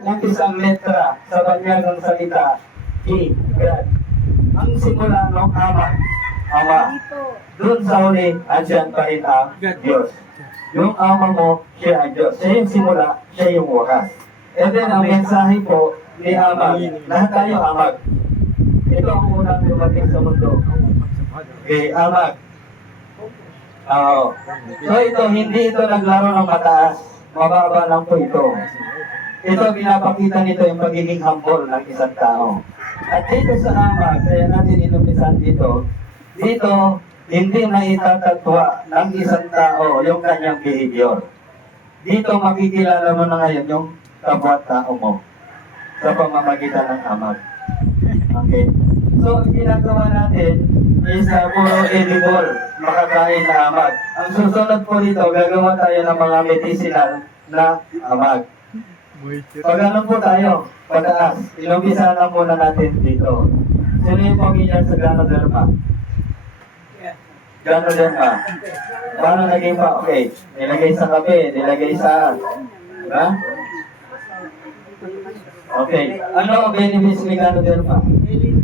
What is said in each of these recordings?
ng isang letra sa banyagang salita, G, God. Ang simula ng Ama. Doon sa huli, andyan pa rin ang Diyos. Yung Ama mo, siya ang Diyos. Siya yung simula, siya yung wakas. And then, ang mensahe po ni Amag, lahat tayo Amag. Ito ang unang dumating sa mundo. Okay, Amag. Oo. So ito, hindi ito naglaro ng mataas. Mababa lang po ito. Ito, pinapakita nito yung pagiging humble ng isang tao. At dito sa Amag, kaya natin inumpisan dito, hindi na itatatwa ng isang tao yung kanyang behavior. Dito makikilala mo na ngayon yung kapwa-tao mo sa pamamagitan ng Amag. Okay. So, ang ginagawa natin is puro edible, makakain na Amag. Ang susunod po dito, gagawa tayo ng mga medicinal na Amag. Pag ano po tayo, pataas, inumpisa na muna natin dito. Sino yung pamilya sa Ganoderma? Ganoderma. Paano naging pa? Okay. Nilagay sa kape, nilagay sa... Diba? Okay. Ano ang benefits ni Ganoderma? Healing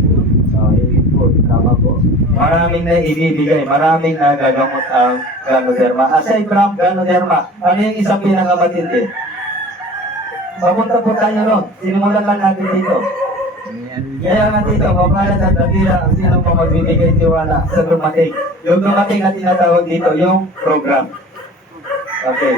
food. Tama po. Maraming na ibibigay, maraming nagagamot ang Ganoderma. Aside from Ganoderma, ano yung isang pinakamatindi? Papunta po tayo ron. Sinimulan lang natin dito. Kaya nga dito, mapalat at nagila ang sinong magbibigay tiwala sa dumating. Yung dumating na tinatawag dito, yung program. Okay.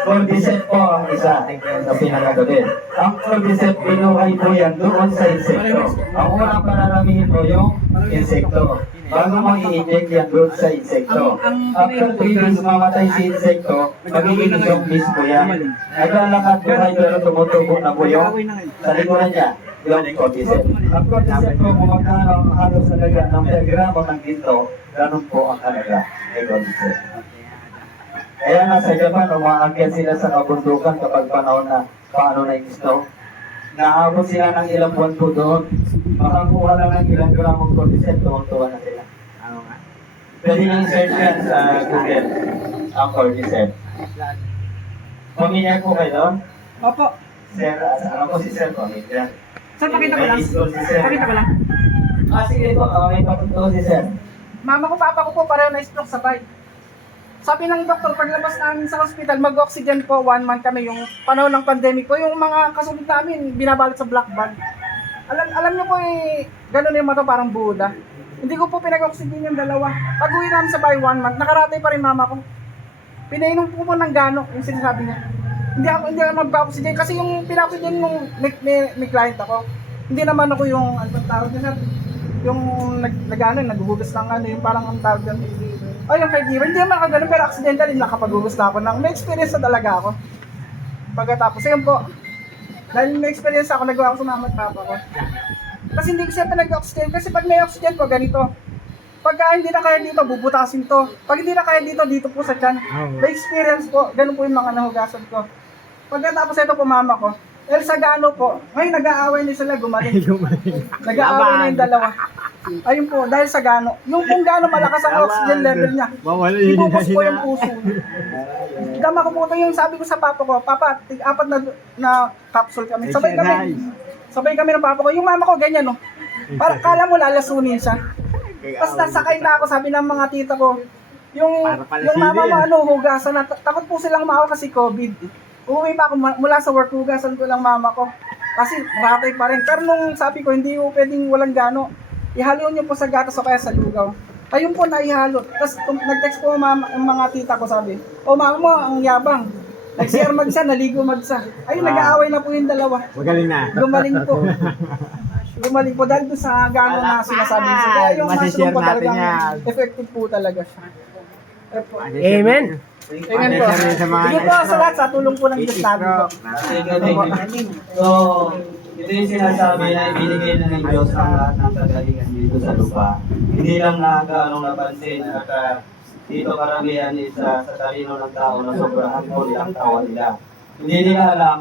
Cordyceps po ang isa sa pinakagabi. Ang cordyceps, binuhay po yan doon sa insekto. Ang unang pararamihin mo yung insekto. Bago mo i-inject yan doon sa insekto. After 3 days mamatay si insekto, magiging zombies po yan. Naglalakad buhay pero tumutubo na po yung sa likuran niya, yung cordyceps. Ang cordyceps po, kung magkano ang halos halaga ng per gramo ng ginto, ganun po ang halaga ng cordyceps. Kaya nga sa Japan, umaakyat sila sa kabundukan kapag panahon na paano na yung snow. Naabot sila ng ilang buwan po doon. Makakuha lang ng ilang gramong cordyceps, tuwang-tuwa na sila. Pwede nyo search yan sa Google, ang cordyceps. Pamilya po kayo doon? Opo. Sir, ano po si Sir Pamilya? Sir, pakita ko lang. Pakita ko lang. Sige po, may patutuo si Sir. Mama ko, papa ko po, pareho na stroke sabay. Sabi ng doktor, paglabas namin sa hospital, mag-oxygen po, 1 month kami, yung panahon ng pandemic po, yung mga kasunod namin, binabalot sa black bag. Alam niyo po gano'n yung mata, parang Buddha. Hindi ko po pinag-oxygen yung dalawa. Pag uwi namin sa bahay 1 month, nakaratay pa rin mama ko. Pinainom po ng gano, yung sinasabi niya. Hindi ako mag-oxygen, kasi yung pina-oxygen nung may client ako, hindi naman ako yung, ano tawag niya, yung naghuhugas lang yung parang ang tawag niya. O yung caregiver, hindi naman ako ganun, pero accidentally nakapag-ugus na ako may experience na talaga ako. Pagkatapos, ayun po, dahil may experience ako, nagawa ko sa mama at papa ko. Kasi hindi ko siya pinag-oxygen, kasi pag may oxygen po, ganito. Pagka hindi na kaya dito, bubutasin to. Pag hindi na kaya dito po sa tiyan. May experience po, ganun po yung mga nahugasan ko. Pagkatapos ito po mama ko, El Sagano po, ngayon nag-aaway na sila, gumaling. Nag-aaway na yung dalawa. Ayun po, dahil sa gano. Yung kung gaano malakas ang oxygen level niya, ibubos po yung puso. Dama ko po ito yung sabi ko sa papa ko, Papa, 4 na capsule kami. Sabay kami ng papa ko. Yung mama ko ganyan, no? Para kala mo lalasunin siya. Tapos nasakay na ako, sabi ng mga tita ko, yung mama mo, hugasan na. Takot po silang maawa kasi COVID. Uuwi pa ako mula sa work, hugasan ko lang mama ko. Kasi ratay pa rin. Pero nung sabi ko, hindi ko pwedeng walang gano. Ihalo nyo po sa gatas o kaya sa lugaw. Ayun po naihalo. Tapos nag-text po ang mga tita ko, sabi, o mama mo, ang yabang. Nag-CR mag-isa, naligo mag-isa. Ayun, nag-aaway na po yung dalawa. Magaling na. Gumaling po. Gumaling po dahil doon sa gano'n na sinasabi niya. Kaya yung mushroom po talagang effective po talaga siya. Amen. Amen po. Sige po sa lahat, sa tulong po ng Diyos natin po. So, ito yung sinasabi na ibinigay na ng Diyos ang lahat ng kagalingan dito sa lupa. Hindi lang nakakaanong napansin at dito karamihan is sa talino ng tao na sobrang hangkuli ang tawa nila. Hindi nila alam